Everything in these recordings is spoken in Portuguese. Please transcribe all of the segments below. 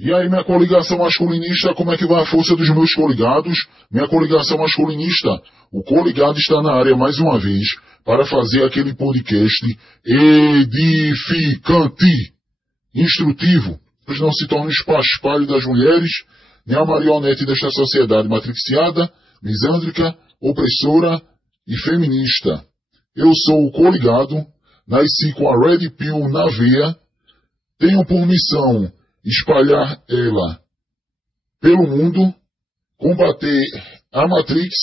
E aí, minha coligação masculinista, como é que vai a força dos meus coligados? Minha coligação masculinista, o coligado está na área mais uma vez para fazer aquele podcast edificante, instrutivo, pois não se torne o paspalho das mulheres, nem a marionete desta sociedade matriciada, misândrica, opressora e feminista. Eu sou o coligado, nasci com a Red Pill na veia, tenho por missão espalhar ela pelo mundo, combater a Matrix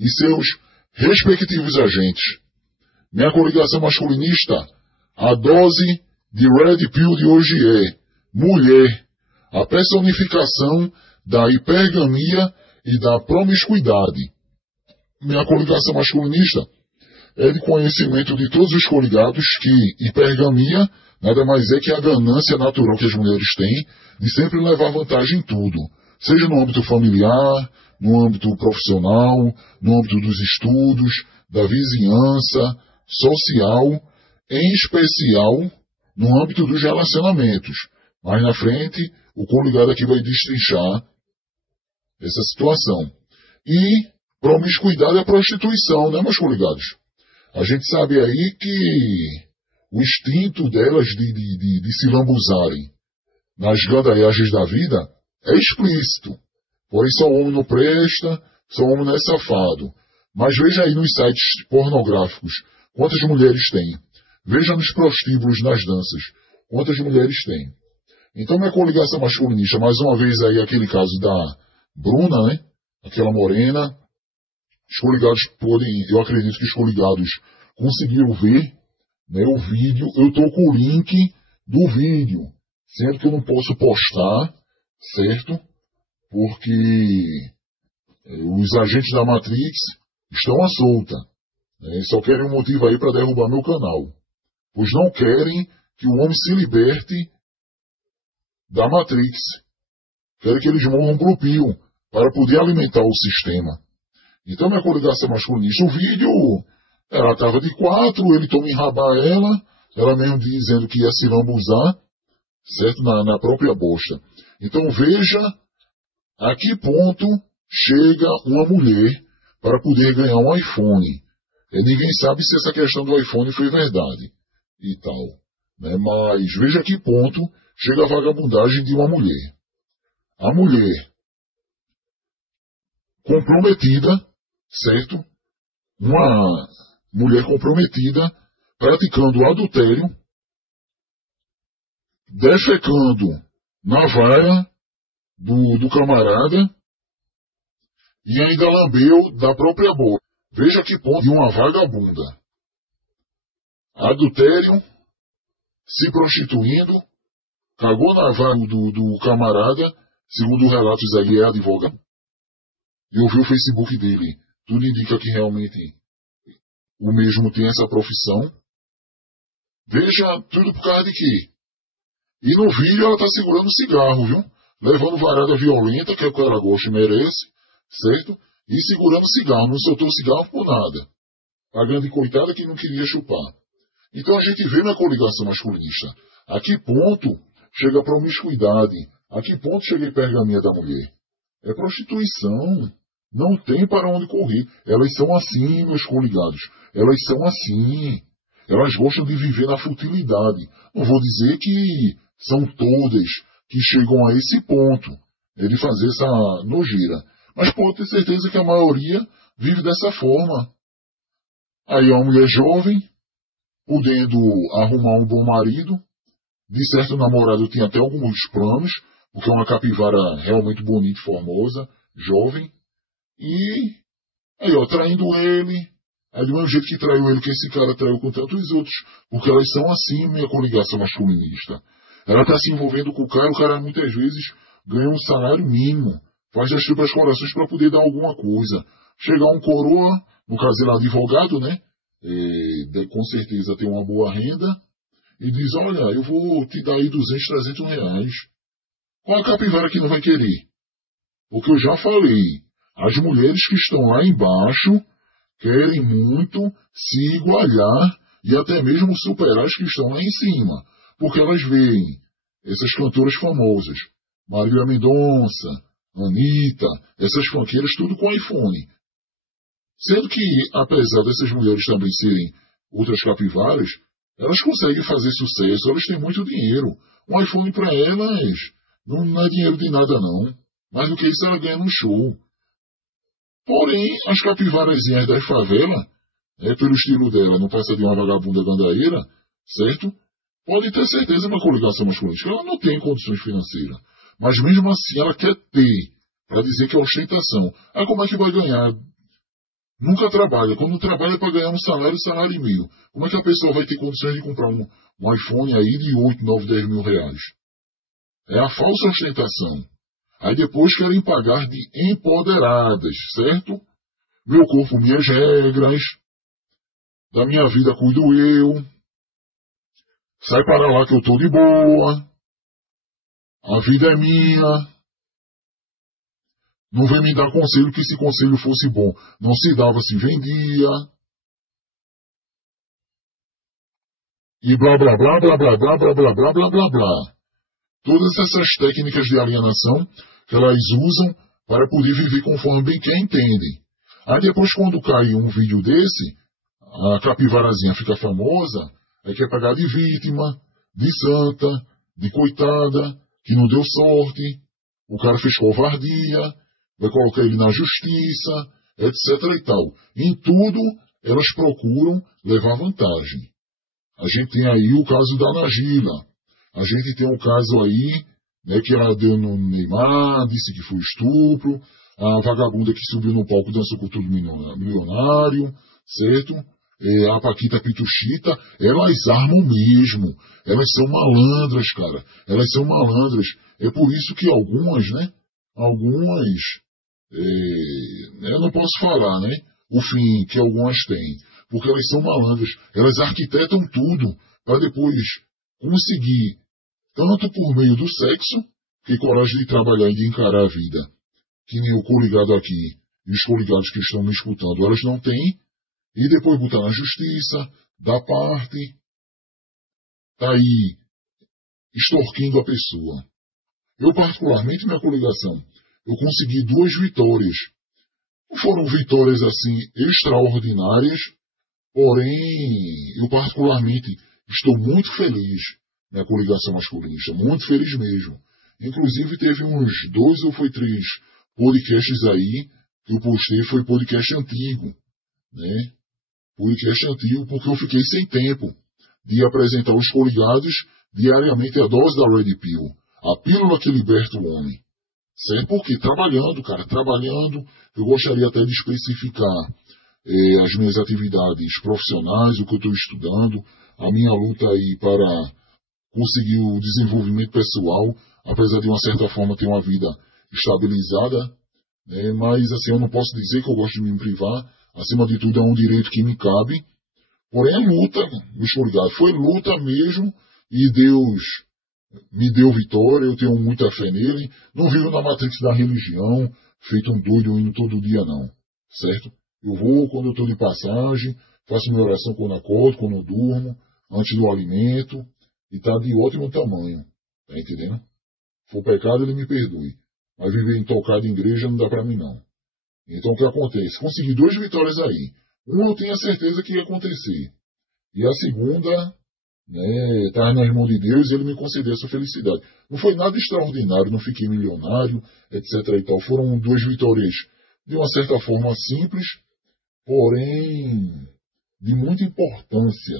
e seus respectivos agentes. Minha coligação masculinista, a dose de Red Pill de hoje é mulher, a personificação da hipergamia e da promiscuidade. Minha coligação masculinista é de conhecimento de todos os coligados que hipergamia nada mais é que a ganância natural que as mulheres têm de sempre levar vantagem em tudo, seja no âmbito familiar, no âmbito profissional, no âmbito dos estudos, da vizinhança, social, em especial no âmbito dos relacionamentos. Mais na frente, o coligado aqui vai destrinchar essa situação. E promiscuidade é prostituição, né, meus coligados? A gente sabe aí que o instinto delas de se lambuzarem nas gandaiagens da vida é explícito. Porém, só o homem não presta, só o homem não é safado. Mas veja aí nos sites pornográficos quantas mulheres têm. Veja nos prostíbulos, nas danças, quantas mulheres têm. Então, minha coligação masculinista, mais uma vez aí aquele caso da Bruna, né? Aquela morena. Os coligados podem, eu acredito que os coligados conseguiram ver, né, o vídeo. Eu estou com o link do vídeo, sendo que eu não posso postar, certo? Porque os agentes da Matrix estão à solta. Né, só querem um motivo aí para derrubar meu canal. Pois não querem que o homem se liberte da Matrix. Querem que eles morram pro pio, para poder alimentar o sistema. Então, minha coligação masculinista, o vídeo, ela estava de 4, ele toma enrabar ela mesmo dizendo que ia se lambuzar, certo? Na própria bosta. Então, veja a que ponto chega uma mulher para poder ganhar um iPhone. Ninguém sabe se essa questão do iPhone foi verdade e tal. Né? Mas veja a que ponto chega a vagabundagem de uma mulher. A mulher comprometida, certo? Uma mulher comprometida praticando adultério, defecando na vaia do camarada e ainda lambeu da própria boca. Veja que ponto de uma vagabunda. Adultério, se prostituindo, cagou na vaia do camarada, segundo relatos aí é advogado. Eu vi o Facebook dele. Tudo indica que realmente o mesmo tem essa profissão. Veja tudo por causa de quê? E no vídeo ela está segurando cigarro, viu? Levando varada violenta, que é o que ela gosta e merece, certo? E segurando cigarro. Não soltou cigarro por nada. A grande coitada que não queria chupar. Então a gente vê na coligação masculinista. A que ponto chega a promiscuidade? A que ponto chega a hipergamia da mulher? É prostituição. Não tem para onde correr. Elas são assim, meus coligados. Elas são assim. Elas gostam de viver na futilidade. Não vou dizer que são todas que chegam a esse ponto, de fazer essa nojeira. Mas pode ter certeza que a maioria vive dessa forma. Aí é uma mulher jovem, podendo arrumar um bom marido. De certo, o namorado tinha até alguns planos, porque é uma capivara realmente bonita e formosa, jovem. E aí, ó, traindo ele, aí do mesmo jeito que traiu ele, que esse cara traiu com tantos outros, porque elas são assim, minha coligação masculinista. Ela está se envolvendo com o cara muitas vezes ganha um salário mínimo, faz das tripas corações para poder dar alguma coisa. Chegar um coroa, no caso ele é advogado, né? Com certeza tem uma boa renda, e diz, olha, eu vou te dar aí 200, 300 reais. Qual a capivara que não vai querer? Porque eu já falei, as mulheres que estão lá embaixo querem muito se igualar e até mesmo superar as que estão lá em cima. Porque elas veem essas cantoras famosas, Marília Mendonça, Anitta, essas funkeiras, tudo com iPhone. Sendo que, apesar dessas mulheres também serem outras capivaras, elas conseguem fazer sucesso, elas têm muito dinheiro. Um iPhone para elas não é dinheiro de nada não. Mais do que isso ela ganha no show. Porém, as capivarazinhas das favelas, pelo estilo dela, não passa de uma vagabunda gandaeira, certo? Pode ter certeza na coligação masculina, que ela não tem condições financeiras. Mas mesmo assim ela quer ter, para dizer que é ostentação. Aí como é que vai ganhar? Nunca trabalha. Quando trabalha para ganhar um salário, salário e meio. Como é que a pessoa vai ter condições de comprar um iPhone aí de 8, 9, 10 mil reais? É a falsa ostentação. Aí depois querem pagar de empoderadas, certo? Meu corpo, minhas regras. Da minha vida cuido eu. Sai para lá que eu tô de boa. A vida é minha. Não vem me dar conselho que se conselho fosse bom. Não se dava, se vendia. E blá blá blá blá blá blá blá blá blá blá blá blá. Todas essas técnicas de alienação que elas usam para poder viver conforme bem quer entendem. Aí depois quando cai um vídeo desse, a capivarazinha fica famosa, aí quer pagar de vítima, de santa, de coitada, que não deu sorte, o cara fez covardia, vai colocar ele na justiça, etc e tal. Em tudo, elas procuram levar vantagem. A gente tem aí o caso da Nagila. A gente tem um caso aí, que ela deu no Neymar, disse que foi estupro, a vagabunda que subiu no palco dançou com todo milionário, certo? A Paquita Pituchita, elas armam mesmo. Elas são malandras, cara. Elas são malandras. É por isso que algumas, eu não posso falar, o fim que algumas têm. Porque elas são malandras. Elas arquitetam tudo para depois conseguir, tanto por meio do sexo, que coragem de trabalhar e de encarar a vida, que nem o coligado aqui e os coligados que estão me escutando, elas não têm, e depois botar na justiça, dar parte, tá aí extorquindo a pessoa. Eu, particularmente, minha coligação, eu consegui 2 vitórias. Não foram vitórias, assim, extraordinárias, porém, eu, particularmente, estou muito feliz na coligação masculista, muito feliz mesmo. Inclusive, teve uns 2 ou foi 3 podcasts aí que eu postei, foi podcast antigo, Podcast antigo, porque eu fiquei sem tempo de apresentar os coligados diariamente a dose da Red Pill, a pílula que liberta o homem. Certo? Porque trabalhando, cara, trabalhando, eu gostaria até de especificar as minhas atividades profissionais, o que eu estou estudando, a minha luta aí para conseguir o desenvolvimento pessoal, apesar de uma certa forma ter uma vida estabilizada, mas assim, eu não posso dizer que eu gosto de me privar, acima de tudo é um direito que me cabe, porém é luta, meus coligados, foi luta mesmo, e Deus me deu vitória, eu tenho muita fé nele, não vivo na matrix da religião, feito um doido indo todo dia não, certo? Eu vou quando eu estou de passagem, faço minha oração quando acordo, quando eu durmo, antes do alimento, e está de ótimo tamanho, tá entendendo? Se for pecado, ele me perdoe, mas viver intocado em igreja não dá para mim não. Então o que acontece? Consegui 2 vitórias aí, uma eu tinha certeza que ia acontecer, e a segunda estava nas mãos de Deus e ele me concedeu essa felicidade. Não foi nada extraordinário, não fiquei milionário, etc. e tal. Foram 2 vitórias de uma certa forma simples, porém de muita importância,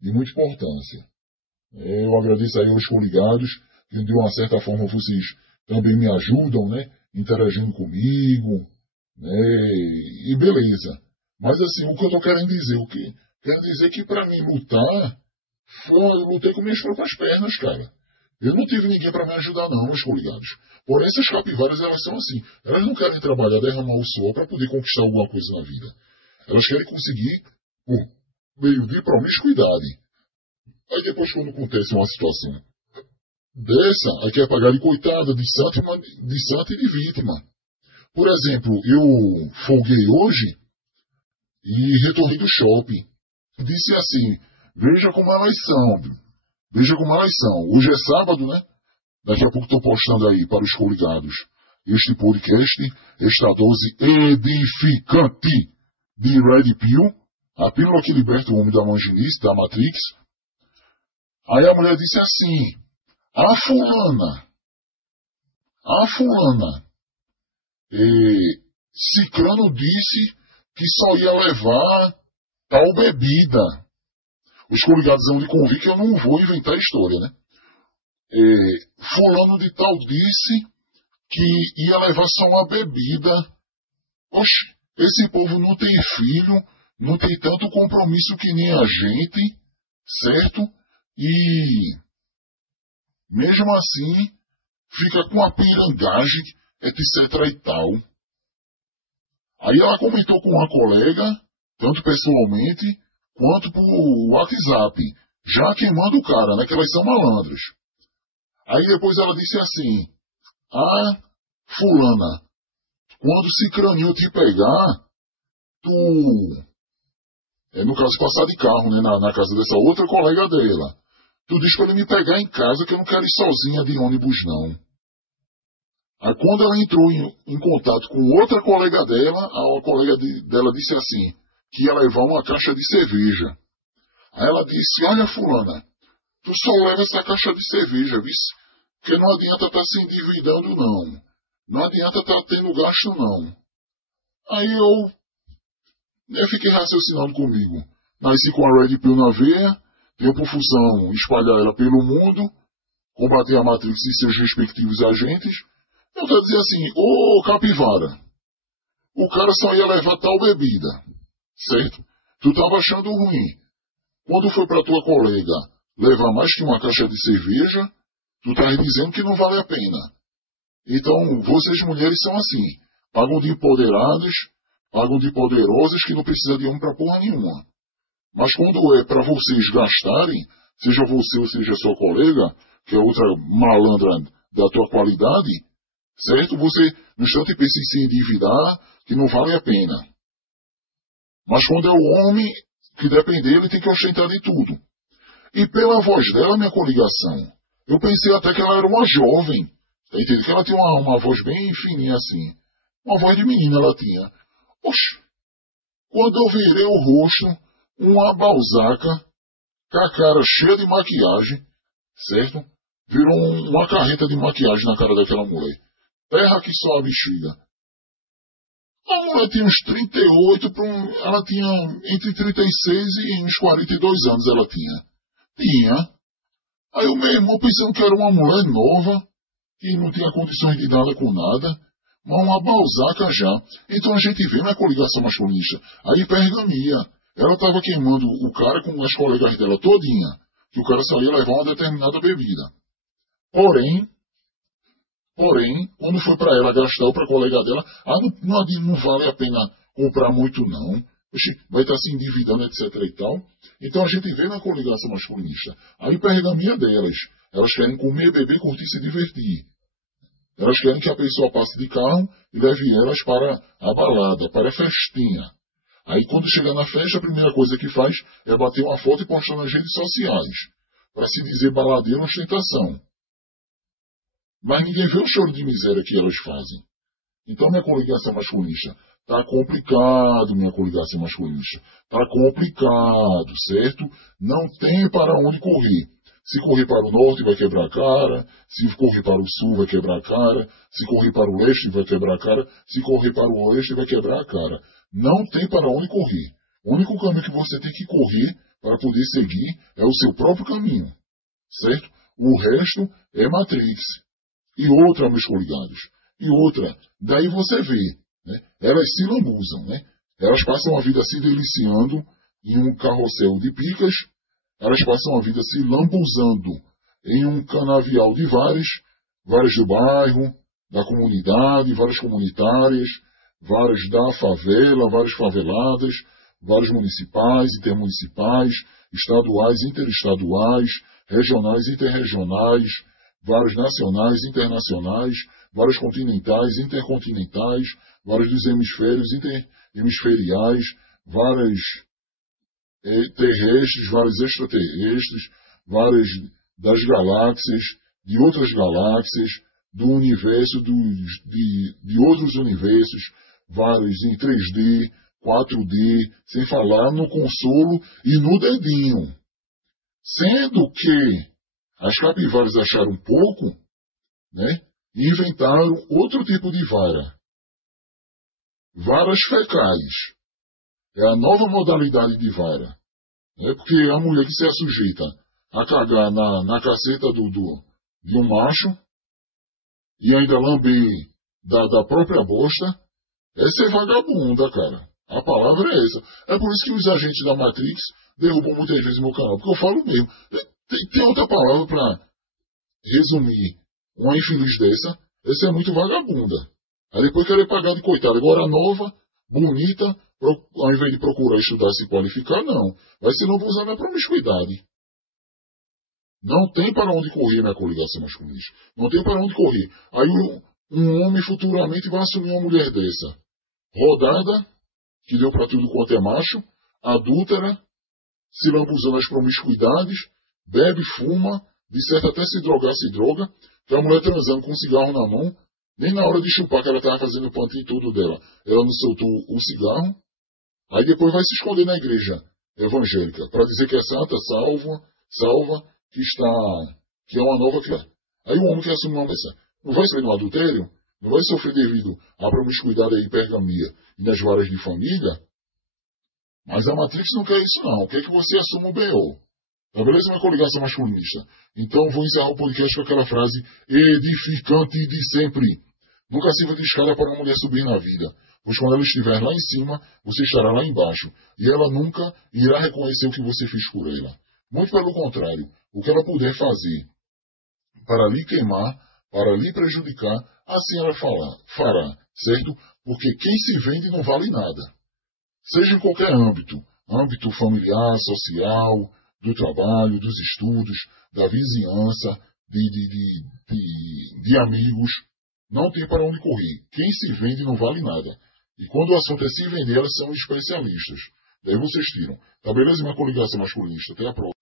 De muita importância. Eu agradeço aí aos coligados, que de uma certa forma vocês também me ajudam, Interagindo comigo, E beleza. Mas assim, o que eu estou querendo dizer, o quê? Quero dizer que para mim lutar, eu lutei com minhas próprias pernas, cara. Eu não tive ninguém para me ajudar, não, meus coligados. Porém, essas capivaras, elas são assim. Elas não querem trabalhar, derramar o suor para poder conquistar alguma coisa na vida. Elas querem conseguir por meio de promiscuidade. Aí depois, quando acontece uma situação dessa, aí quer pagar de coitada, de santa e de vítima. Por exemplo, eu folguei hoje e retornei do shopping. Disse assim, veja como elas são. Veja como elas são. Hoje é sábado, Daqui a pouco estou postando aí para os coligados. Este podcast, esta dose edificante de Red Pill, a pílula que liberta o homem da manjinice, da Matrix. Aí a mulher disse assim, a fulana, Cicrano disse que só ia levar tal bebida. Os coligados vão de convir que eu não vou inventar a história, né? Fulano de tal disse que ia levar só uma bebida. Oxe, esse povo não tem filho, não tem tanto compromisso que nem a gente, certo? E mesmo assim fica com a pirangagem, etc e tal. Aí ela comentou com uma colega, tanto pessoalmente quanto por WhatsApp, já queimando o cara, né? Que elas são malandras. Aí depois ela disse assim, fulana, quando Cicraninho te pegar, tu, no caso passar de carro, né, na casa dessa outra colega dela, tu diz pra ele me pegar em casa que eu não quero ir sozinha de ônibus não. Aí quando ela entrou em contato com outra colega dela, a colega dela disse assim, que ia levar uma caixa de cerveja. Aí ela disse, olha fulana, tu só leva essa caixa de cerveja, viu? Porque não adianta estar se endividando não. Não adianta estar tendo gasto não. Aí eu fiquei raciocinando comigo. Nasci com a Red Pill na veia, tenho por função espalhar ela pelo mundo, combater a Matrix e seus respectivos agentes. Eu quero dizer assim, ô capivara, o cara só ia levar tal bebida, certo? Tu tava achando ruim. Quando foi pra tua colega levar mais que uma caixa de cerveja, tu estás dizendo que não vale a pena. Então, vocês mulheres são assim, pagam de empoderadas, pagam de poderosas que não precisa de homem pra porra nenhuma. Mas quando é pra vocês gastarem, seja você ou seja sua colega, que é outra malandra da tua qualidade, certo? Você, no instante, pensa em se endividar, que não vale a pena. Mas quando é o homem que depender, ele tem que ostentar de tudo. E pela voz dela, minha coligação, eu pensei até que ela era uma jovem. Tá entendendo? Que ela tinha uma voz bem fininha assim. Uma voz de menina ela tinha. Oxe, quando eu virei o rosto, uma balzaca, com a cara cheia de maquiagem, certo? Virou uma carreta de maquiagem na cara daquela mulher. Terra que só a bexiga. A mulher tinha uns 38, ela tinha entre 36 e uns 42 anos ela tinha. Tinha. Aí o meu irmão pensando que era uma mulher nova, que não tinha condições de nada com nada, mas uma balzaca já. Então a gente vê na coligação masculinista a hipergamia. Ela estava queimando o cara com as colegas dela todinha, que o cara só ia levar uma determinada bebida. Porém, quando foi para ela gastar ou para a colega dela, não vale a pena comprar muito não. Oxi, vai estar se endividando, etc e tal. Então a gente vê na coligação masculinista a hipergamia delas. Elas querem comer, beber, curtir e se divertir. Elas querem que a pessoa passe de carro e leve elas para a balada, para a festinha. Aí quando chega na festa, a primeira coisa que faz é bater uma foto e postar nas redes sociais, para se dizer baladeiro ostentação. Mas ninguém vê o choro de miséria que elas fazem. Então minha coligação masculinista, tá complicado, minha coligação masculinista. Tá complicado, certo? Não tem para onde correr. Se correr para o norte vai quebrar a cara, se correr para o sul vai quebrar a cara, se correr para o leste vai quebrar a cara, se correr para o oeste vai quebrar a cara. Não tem para onde correr. O único caminho que você tem que correr para poder seguir é o seu próprio caminho, certo? O resto é Matrix. E outra, meus coligados, e outra, daí você vê, né? Elas se lambuzam, né? Elas passam a vida se deliciando em um carrossel de picas, elas passam a vida se lambuzando em um canavial de várias do bairro, da comunidade, várias comunitárias, várias da favela, várias faveladas, vários municipais, intermunicipais, estaduais, interestaduais, regionais, interregionais, vários nacionais, internacionais, vários continentais, intercontinentais, vários dos hemisférios, interhemisferiais, várias terrestres, vários extraterrestres, várias das galáxias, de outras galáxias, do universo, de outros universos, vários em 3D, 4D, sem falar no consolo e no dedinho. Sendo que as capivaras acharam pouco, né, e inventaram outro tipo de vara. Varas fecais. É a nova modalidade de vara. Né, porque a mulher que se sujeita a cagar na caceta de um macho e ainda lamber da própria bosta, essa é vagabunda, cara. A palavra é essa. É por isso que os agentes da Matrix derrubam muitas vezes meu canal, porque eu falo mesmo. Tem outra palavra para resumir uma infeliz dessa. Essa é muito vagabunda. Aí depois querer pagar de coitada. Agora nova, bonita, ao invés de procurar estudar, se qualificar, não. Vai ser lambuzar na promiscuidade. Não tem para onde correr na coligação masculista. Não tem para onde correr. Aí um homem futuramente vai assumir uma mulher dessa. Rodada, que deu para tudo quanto é macho, adúltera, se lambuzando as promiscuidades, bebe, fuma, de certo até se drogar, se droga, que a mulher transando com um cigarro na mão, nem na hora de chupar que ela estava fazendo o pantinho todo dela, ela não soltou o cigarro, aí depois vai se esconder na igreja evangélica, para dizer que é santa, salva, que é uma nova criatura. Aí o homem que assume uma dessa, não vai sofrer no adultério? Não vai sofrer devido à promiscuidade e hipergamia e nas varas de família? Mas a Matrix não quer isso não, quer que você assuma o B.O. Tá beleza? Uma coligação masculinista. Então vou encerrar o podcast com aquela frase edificante de sempre. Nunca sirva de escada para uma mulher subir na vida, pois quando ela estiver lá em cima, você estará lá embaixo, e ela nunca irá reconhecer o que você fez por ela. Muito pelo contrário, o que ela puder fazer para lhe queimar, para lhe prejudicar, assim ela fará, certo? Porque quem se vende não vale nada. Seja em qualquer âmbito, âmbito familiar, social, do trabalho, dos estudos, da vizinhança, de amigos, não tem para onde correr. Quem se vende não vale nada. E quando o assunto é se vender, elas são especialistas. Daí vocês tiram. Tá beleza? Uma coligação masculinista. Até a próxima.